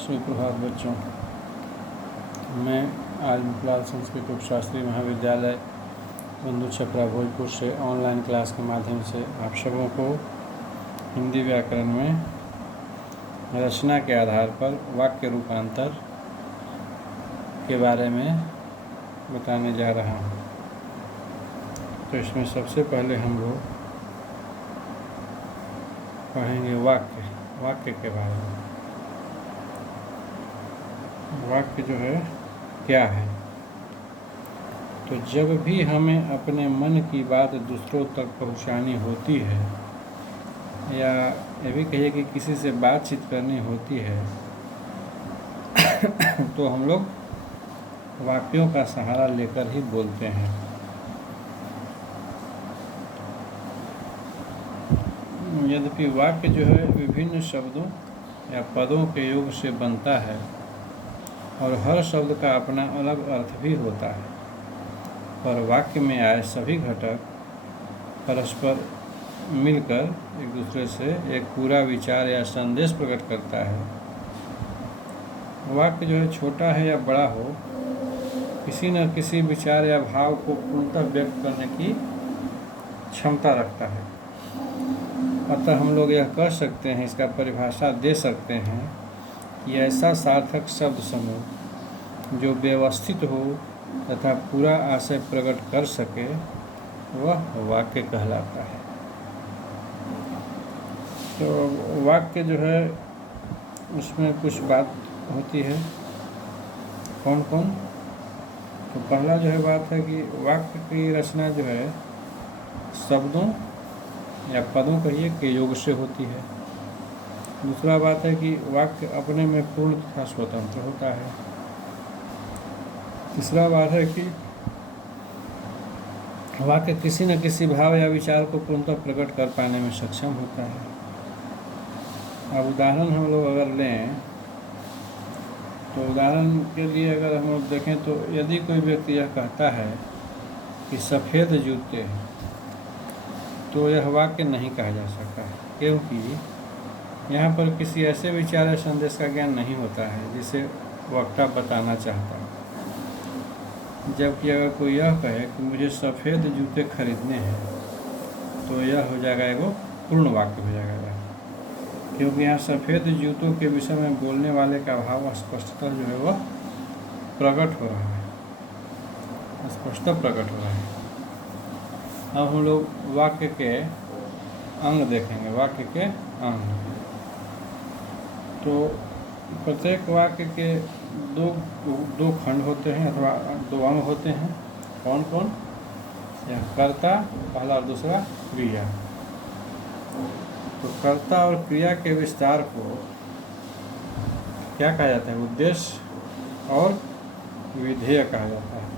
सुप्रभात बच्चों। मैं आज मुखलाल संस्कृत उपशास्त्री महाविद्यालय बंधु छपरा भोजपुर से ऑनलाइन क्लास के माध्यम से आप सबों को हिंदी व्याकरण में रचना के आधार पर वाक्य रूपांतर के बारे में बताने जा रहा हूँ। तो इसमें सबसे पहले हम लोग पढ़ेंगे वाक्य के बारे में। वाक्य जो है क्या है? तो जब भी हमें अपने मन की बात दूसरों तक पहुंचानी होती है या ये भी कहिए कि किसी से बातचीत करनी होती है तो हम लोग वाक्यों का सहारा लेकर ही बोलते हैं। यद्यपि वाक्य जो है विभिन्न शब्दों या पदों के योग से बनता है और हर शब्द का अपना अलग अर्थ भी होता है, पर वाक्य में आए सभी घटक परस्पर मिलकर एक दूसरे से एक पूरा विचार या संदेश प्रकट करता है। वाक्य जो है छोटा है या बड़ा हो, किसी न किसी विचार या भाव को पूर्णतः व्यक्त करने की क्षमता रखता है। अतः हम लोग यह कह सकते हैं, इसका परिभाषा दे सकते हैं कि ऐसा सार्थक शब्द समूह जो व्यवस्थित हो तथा पूरा आशय प्रकट कर सके वह वाक्य कहलाता है। तो वाक्य जो है उसमें कुछ बात होती है। कौन कौन? तो पहला जो है बात है कि वाक्य की रचना जो है शब्दों या पदों कहिए के योग से होती है। दूसरा बात है कि वाक्य अपने में पूर्ण तथा स्वतंत्र होता है। तीसरा बात है कि वाक्य किसी न किसी भाव या विचार को पूर्णतः प्रकट कर पाने में सक्षम होता है। अब उदाहरण हम लोग अगर लें तो उदाहरण के लिए अगर हम लोग देखें तो यदि कोई व्यक्ति यह कहता है कि सफ़ेद जूते हैं तो यह वाक्य नहीं कहा जा सकता है, क्योंकि यहाँ पर किसी ऐसे विचार या संदेश का ज्ञान नहीं होता है जिसे वक्ता बताना चाहता है। जबकि अगर कोई यह कहे कि मुझे सफ़ेद जूते खरीदने हैं तो यह हो जाएगा एगो पूर्ण वाक्य हो जाएगा, क्योंकि यहाँ सफ़ेद जूतों के विषय में बोलने वाले का भाव स्पष्टतः जो है वह प्रकट हो रहा है, स्पष्टतः प्रकट हो रहा है। अब हम लोग वाक्य के अंग देखेंगे। वाक्य के अंग तो प्रत्येक वाक्य के दो खंड होते हैं अथवा दो अंग होते हैं। कौन कौन? यह कर्ता पहला और दूसरा क्रिया। तो कर्ता और क्रिया के विस्तार को क्या कहा जाता है? उद्देश्य और विधेय कहा जाता है।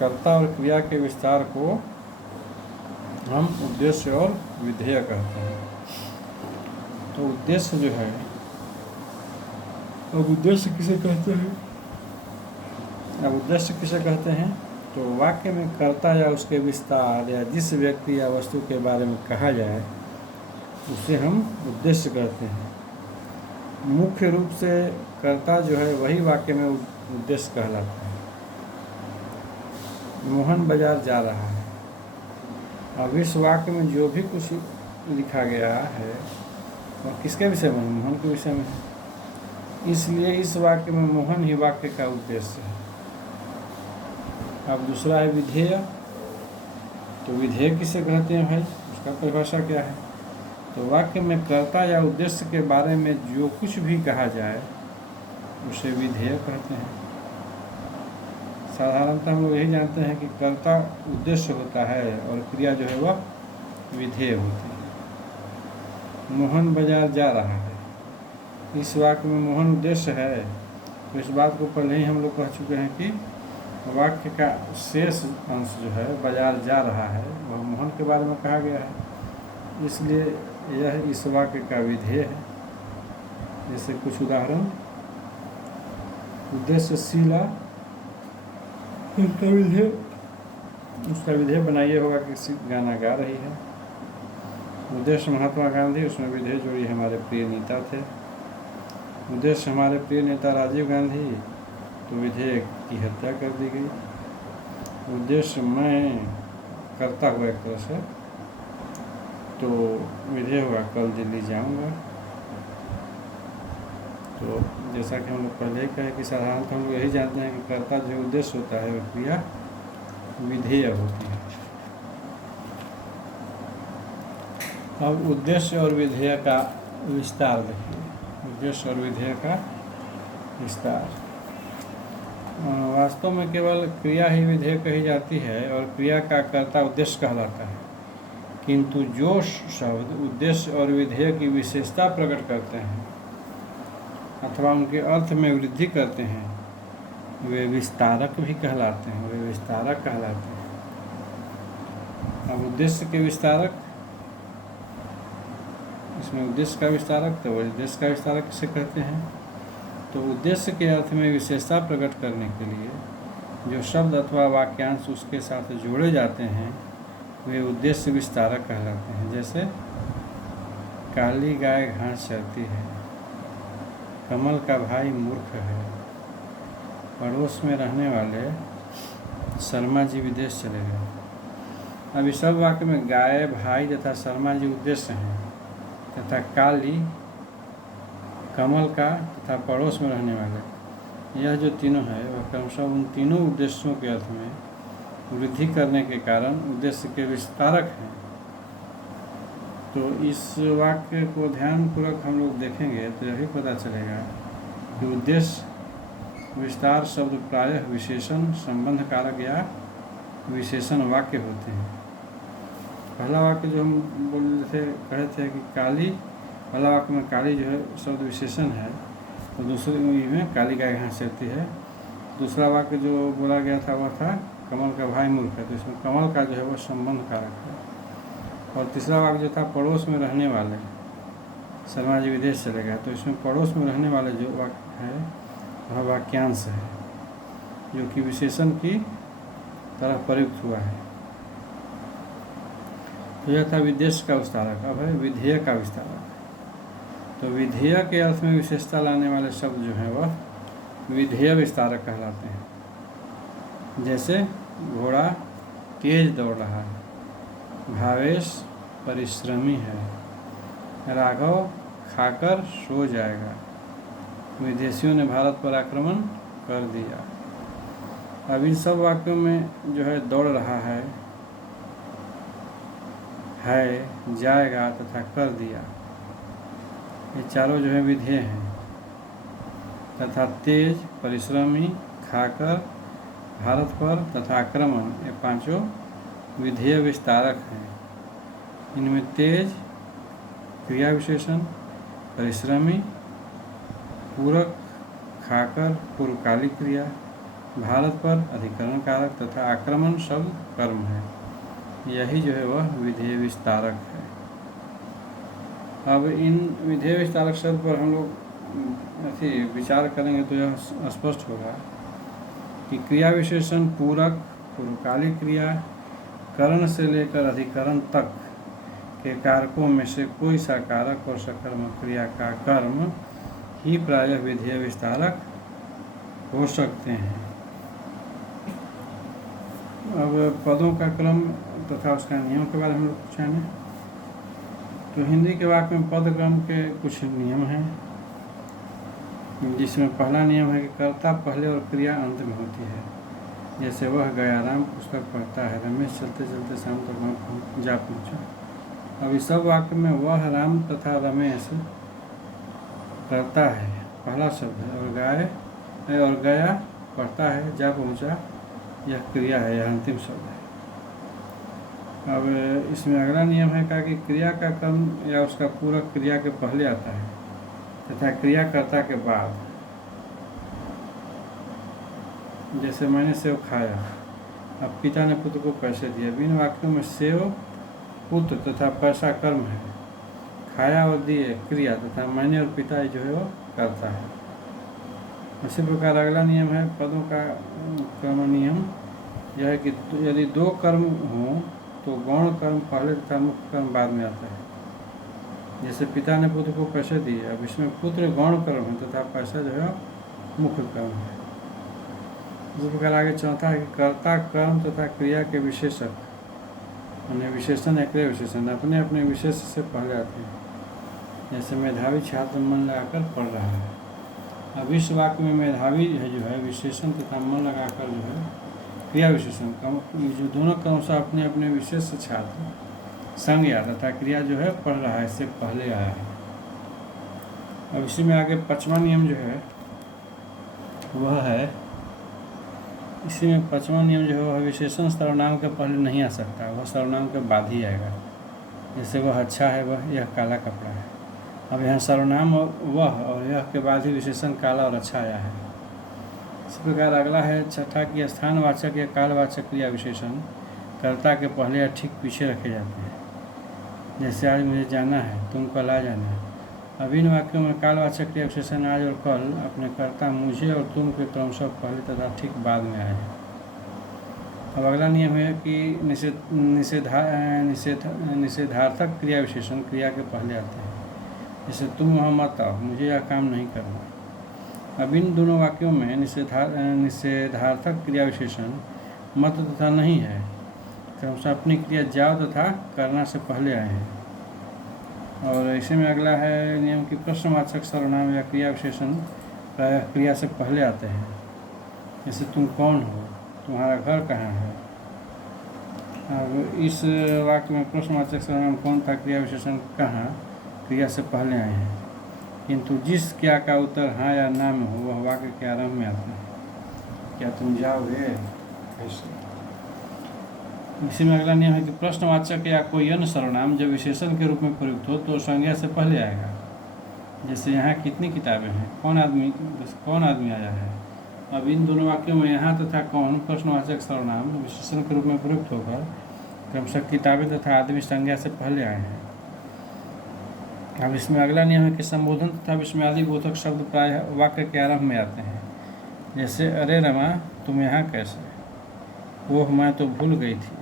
कर्ता और क्रिया के विस्तार को हम उद्देश्य और विधेय कहते हैं। तो उद्देश्य जो है, अब उद्देश्य किसे कहते हैं? अब उद्देश्य किसे कहते हैं? तो वाक्य में कर्ता या उसके विस्तार या जिस व्यक्ति या वस्तु के बारे में कहा जाए उसे हम उद्देश्य कहते हैं। मुख्य रूप से कर्ता जो है वही वाक्य में उद्देश्य कहलाता है। मोहन बाजार जा रहा है। अब इस वाक्य में जो भी कुछ लिखा गया है वह किसके विषय में? मोहन के विषय में है, इसलिए इस वाक्य में मोहन ही वाक्य का उद्देश्य है। अब दूसरा है विधेय। तो विधेय किसे कहते हैं भाई? उसका परिभाषा क्या है? तो वाक्य में कर्ता या उद्देश्य के बारे में जो कुछ भी कहा जाए उसे विधेय कहते हैं। साधारणतः हम लोग यही जानते हैं कि कर्ता उद्देश्य होता है और क्रिया जो है वह विधेय होती है। मोहन बाजार जा रहा है, इस वाक्य में मोहन उद्देश्य है। तो इस बात को पहले ही हम लोग कह चुके हैं कि वाक्य का शेष अंश जो है बाजार जा रहा है वह मोहन के बारे में कहा गया है, इसलिए यह इस वाक्य का विधेय है। जैसे कुछ उदाहरण, उद्देश्य शीला, उसका विधेय बनाइए होगा कि गाना गा रही है। उद्देश्य महात्मा गांधी, उसमें विधेय जोड़ी हमारे प्रिय नेता थे। उद्देश्य हमारे प्रिय नेता राजीव गांधी, तो विधेयक की हत्या कर दी गई। उद्देश्य मैं करता हुआ एक तरह से, तो विधेयक हुआ कल दिल्ली जाऊंगा। तो जैसा कि हम लोग पहले ही कहे कि साधारणतः हम लोग यही जानते हैं कि कर्ता जो उद्देश्य होता है वह क्रिया विधेय होती है। अब उद्देश्य और विधेय का विस्तार देखिए। उद्देश्य और विधेय का विस्तार, वास्तव में केवल क्रिया ही विधेय कही जाती है और क्रिया का कर्ता उद्देश्य कहलाता है, किंतु जो शब्द उद्देश्य और विधेय की विशेषता प्रकट करते हैं अथवा उनके अर्थ में वृद्धि करते हैं वे विस्तारक भी कहलाते हैं, वे विस्तारक कहलाते हैं। अब उद्देश्य के विस्तारक, इसमें उद्देश्य का विस्तारक, तो वह उद्देश्य का विस्तारक किसे कहते हैं? तो उद्देश्य के अर्थ में विशेषता प्रकट करने के लिए जो शब्द अथवा वाक्यांश उसके साथ जोड़े जाते हैं वे उद्देश्य विस्तारक कहलाते हैं। जैसे काली गाय घास चरती है, कमल का भाई मूर्ख है, पड़ोस में रहने वाले शर्मा जी विदेश चले गए। अब इस सब वाक्य में गाय, भाई तथा शर्मा जी उद्देश्य हैं तथा काली, कमल का तथा पड़ोस में रहने वाले, यह जो तीनों है वह क्रमशः उन तीनों उद्देश्यों के अर्थ में वृद्धि करने के कारण उद्देश्य के विस्तारक हैं। तो इस वाक्य को ध्यानपूर्वक हम लोग देखेंगे तो यही पता चलेगा कि उद्देश्य विस्तार शब्द प्रायः विशेषण, संबंध कारक या विशेषण वाक्य होते हैं। पहला वाक्य जो हम बोल रहे थे, कहे थे कि काली, पहला वाक्य में काली जो है शब्द विशेषण है, तो दूसरे में काली गाय घास चरती है। दूसरा वाक्य जो बोला गया था वह था कमल का भाई मूर्ख है, तो इसमें कमल का जो है वह संबंध कारक है। और तीसरा वाक्य जो था पड़ोस में रहने वाले, शर्मा जी विदेश चले गए, तो इसमें पड़ोस में रहने वाले जो वाक्य है वह वाक्यांश है जो कि विशेषण की तरह प्रयुक्त हुआ है। तो यह था विदेश का विस्तारक। अब है विधेय का विस्तारक। तो विधेय के अर्थ में विशेषता लाने वाले शब्द जो हैं वह विधेय विस्तारक कहलाते हैं। जैसे घोड़ा तेज दौड़ रहा है, भावेश परिश्रमी है, राघव खाकर सो जाएगा, विदेशियों ने भारत पर आक्रमण कर दिया। अब इन सब वाक्यों में जो है दौड़ रहा है, जाएगा तथा कर दिया, ये चारों जो है विधेय हैं। तथा तेज, परिश्रमी, खाकर, भारत पर तथा आक्रमण, ये पांचों विधेय विस्तारक हैं। इनमें तेज क्रिया विशेषण, परिश्रमी पूरक, खाकर पूर्वकालिक क्रिया, भारत पर अधिकरण कारक तथा आक्रमण शब्द कर्म है। यही जो है वह विधेय विस्तारक है। अब इन विधेय विस्तारक शब्द पर हम लोग विचार करेंगे तो यह स्पष्ट होगा कि क्रिया विशेषण पूरक, पूर्वकालिक क्रिया, करण से लेकर अधिकरण तक के कारकों में से कोई सा कारक और सकर्मक क्रिया का कर्म ही प्रायः विधेय विस्तारक हो सकते हैं। अब पदों का क्रम तथा उसका नियम के बारे में हम लोग पूछेंगे। तो हिंदी के वाक्य में पद क्रम के कुछ नियम हैं, जिसमें पहला नियम है कि कर्ता पहले और क्रिया अंत में होती है। जैसे वह गया, राम पुस्तक पढ़ता है, रमेश चलते चलते शाम तक वहाँ जा पहुँचा। अब इस सब वाक्य में वह, राम तथा रमेश करता है पहला शब्द है, और गाय और गया पढ़ता है, जा पहुँचा यह क्रिया है, यह अंतिम शब्द है। अब इसमें अगला नियम है कहा कि क्रिया का कर्म या उसका पूरक क्रिया के पहले आता है तथा क्रियाकर्ता के बाद। जैसे मैंने सेव खाया, अब पिता ने पुत्र को पैसे दिए। इन वाक्यों में सेव पुत्र तथा पैसा कर्म है, खाया और दिए क्रिया तथा मैंने और पिता जो है वो करता है। इसी प्रकार अगला नियम है पदों का क्रम नियम, यह है कि यदि दो कर्म हों तो गौण कर्म पहले तथा मुख्य कर्म बाद में आता है। जैसे पिता ने पुत्र को पैसे दिए, अब इसमें पुत्र गौण कर्म है तथा पैसा जो है मुख्य कर्म है। इसी प्रकार आगे चौथा है कि कर्ता कर्म तथा क्रिया के विशेषक, यानी विशेषण या क्रिया विशेषण अपने अपने विशेष से पहले आते हैं। जैसे मेधावी छात्र मन लगाकर पढ़ रहा है। अब इस वाक्य में मेधावी है जो है विशेषण तथा मन लगाकर जो है क्रिया विशेषण, जो दोनों क्रम से अपने अपने विशेष छात्र संज्ञा तथा क्रिया जो है पढ़ रहा है इससे पहले आया है। अब इसी में आगे 5वां नियम जो है वह है, इसी में 5वां नियम जो है वह विशेषण सर्वनाम के पहले नहीं आ सकता, वह सर्वनाम के बाद ही आएगा। जैसे वह अच्छा है, वह यह काला कपड़ा है। अब यहाँ सर्वनाम वह और यह के बाद ही विशेषण काला और अच्छा आया है। इसी प्रकार अगला है छठा कि स्थानवाचक या कालवाचक क्रिया विशेषण कर्ता के पहले या ठीक पीछे रखे जाते हैं। जैसे आज मुझे जाना है, तुम कल आ जाना। अब इन वाक्यों में कालवाचक क्रिया विशेषण आज और कल अपने कर्ता मुझे और तुम के क्रमशः पहले तथा ठीक बाद में आए हैं। अब अगला नियम है कि निषेधार्थक क्रिया विशेषण क्रिया के पहले आते हैं। जैसे तुम वहाँ मत आओ, मुझे यह काम नहीं करना। अब इन दोनों वाक्यों में निषेधार्थक क्रिया विशेषण मत तथा नहीं है, क्रमशः अपनी क्रिया जाओ तथा करना से पहले आए हैं। और ऐसे में अगला है नियम कि प्रश्नवाचक सर्वनाम या क्रिया विशेषण प्रायः क्रिया से पहले आते हैं। जैसे तुम कौन हो, तुम्हारा घर कहाँ है। अब इस वाक्य में प्रश्नवाचक सर्वनाम कौन था, क्रिया विशेषण कहाँ, क्रिया से पहले आए हैं, किंतु जिस क्या का उत्तर हाँ या ना में हो वह वाक्य के आरंभ में आता है। क्या तुम जाओगे, ऐसे। इसी में अगला नियम है कि प्रश्नवाचक या कोई अन्य सर्वनाम जब विशेषण के रूप में प्रयुक्त हो तो संज्ञा से पहले आएगा। जैसे यहाँ कितनी किताबें हैं, कौन आदमी आया है। अब इन दोनों वाक्यों में यहाँ तथा कौन प्रश्नवाचक सर्वनाम विशेषण के रूप में प्रयुक्त होकर क्रमशः किताबें तथा आदमी संज्ञा से पहले आए हैं। अब इसमें अगला नियम है कि संबोधन तथा विस्मयादि बोधक शब्द प्रायः वाक्य के आरंभ में आते हैं। जैसे अरे रमा तुम यहाँ कैसे, ओह मैं तो भूल गई थी।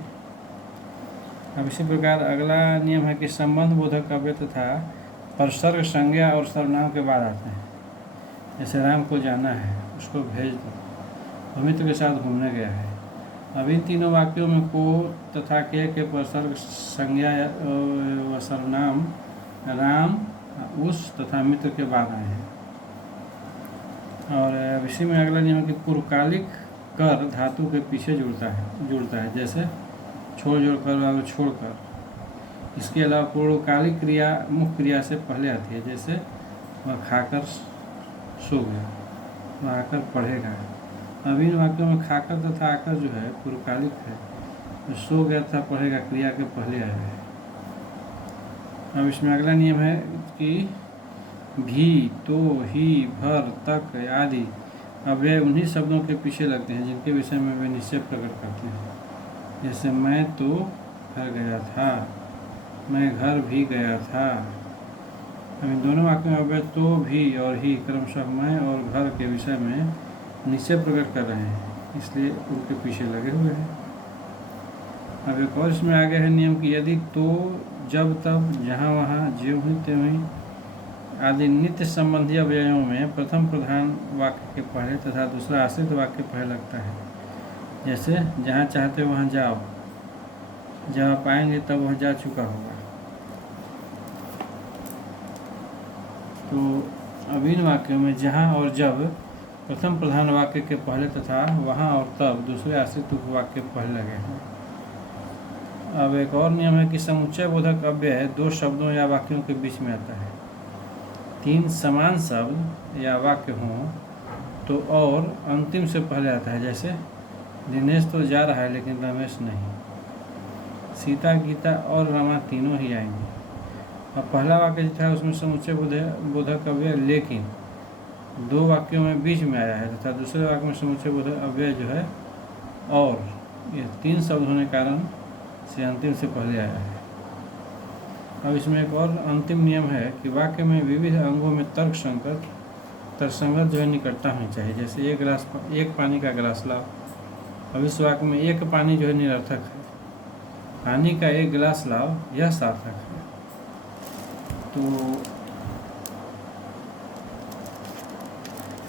अब इसी प्रकार अगला नियम है कि संबंध बोधक अव्यय तथा परसर्ग संज्ञा और सर्वनाम के बाद आते हैं। जैसे राम को जाना है, उसको भेज दो, वह मित्र के साथ घूमने गया है। अब इन तीनों वाक्यों में को तथा के परसर्ग संज्ञा व सर्वनाम राम, उस तथा मित्र के बाद आए हैं। और इसी में अगला नियम है कि पूर्वकालिक कर धातु के पीछे जुड़ता है। जैसे छोड़ जोड़कर और छोड़कर। इसके अलावा पूर्वकालिक क्रिया मुख्य क्रिया से पहले आती है। जैसे वह खाकर सो गया, वह आकर पढ़ेगा। अब इन वाक्यों में खाकर तथा आकर जो है पूर्वकालिक है, तो सो गया तथा पढ़ेगा क्रिया के पहले आया है। अब इसमें अगला नियम है कि भी, तो, ही, भर, तक आदि अव्यय उन्हीं शब्दों के पीछे लगते हैं जिनके विषय में वे निश्चय प्रकट करते हैं। जैसे मैं तो घर गया था, मैं घर भी गया था। अब इन दोनों वाक्यों में अव्यय तो, भी और ही क्रमशः मैं और घर के विषय में निश्चय प्रकट कर रहे हैं, इसलिए उनके पीछे लगे हुए हैं। अब एक और इसमें आगे है नियम कि यदि तो, जब, तब, जहाँ, वहाँ, ज्यों ही त्यों ही आदि नित्य संबंधी अव्ययों में प्रथम प्रधान वाक्य के पहले तथा दूसरा आश्रित वाक्य पहले लगता है। जैसे जहाँ चाहते हो वहाँ जाओ, जब आप आएंगे तब वह जा चुका होगा। तो अब इन वाक्यों में जहाँ और जब प्रथम प्रधान वाक्य के पहले तथा वहाँ और तब दूसरे आश्रित वाक्य पहले लगे हैं। अब एक और नियम है कि समुच्चय बोधक अव्यय दो शब्दों या वाक्यों के बीच में आता है। तीन समान शब्द या वाक्य हों तो और अंतिम से पहले आता है। जैसे दिनेश तो जा रहा है लेकिन रमेश नहीं। सीता, गीता और रमा तीनों ही आएंगे। अब पहला वाक्य जो था उसमें समुच्चय बोधक अव्यय लेकिन दो वाक्यों में बीच में आया है तथा दूसरे वाक्य में समुच्चय बोधक अव्यय जो है और, ये तीन शब्द होने के कारण से अंतिम से पहले आया है। अब इसमें एक और अंतिम नियम है कि वाक्य में विविध अंगों में तर्कसंगत जो है निकटता होनी चाहिए। जैसे एक पानी का गिलास लाओ। अब इस वाक्य में एक पानी जो है निरर्थक है, पानी का एक गिलास लाओ यह सार्थक है। तो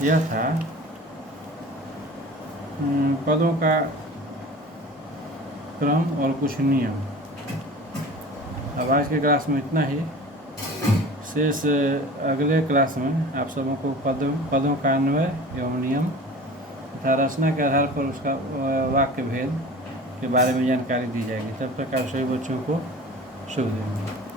यह था पदों का क्रम और कुछ नियम। अब आज के क्लास में इतना ही। शेष अगले क्लास में आप सबों को पदों का अन्वय एवं नियम तथा रचना के आधार पर उसका वाक्य भेद के बारे में जानकारी दी जाएगी। तब तक आप सभी बच्चों को शुभ दिन।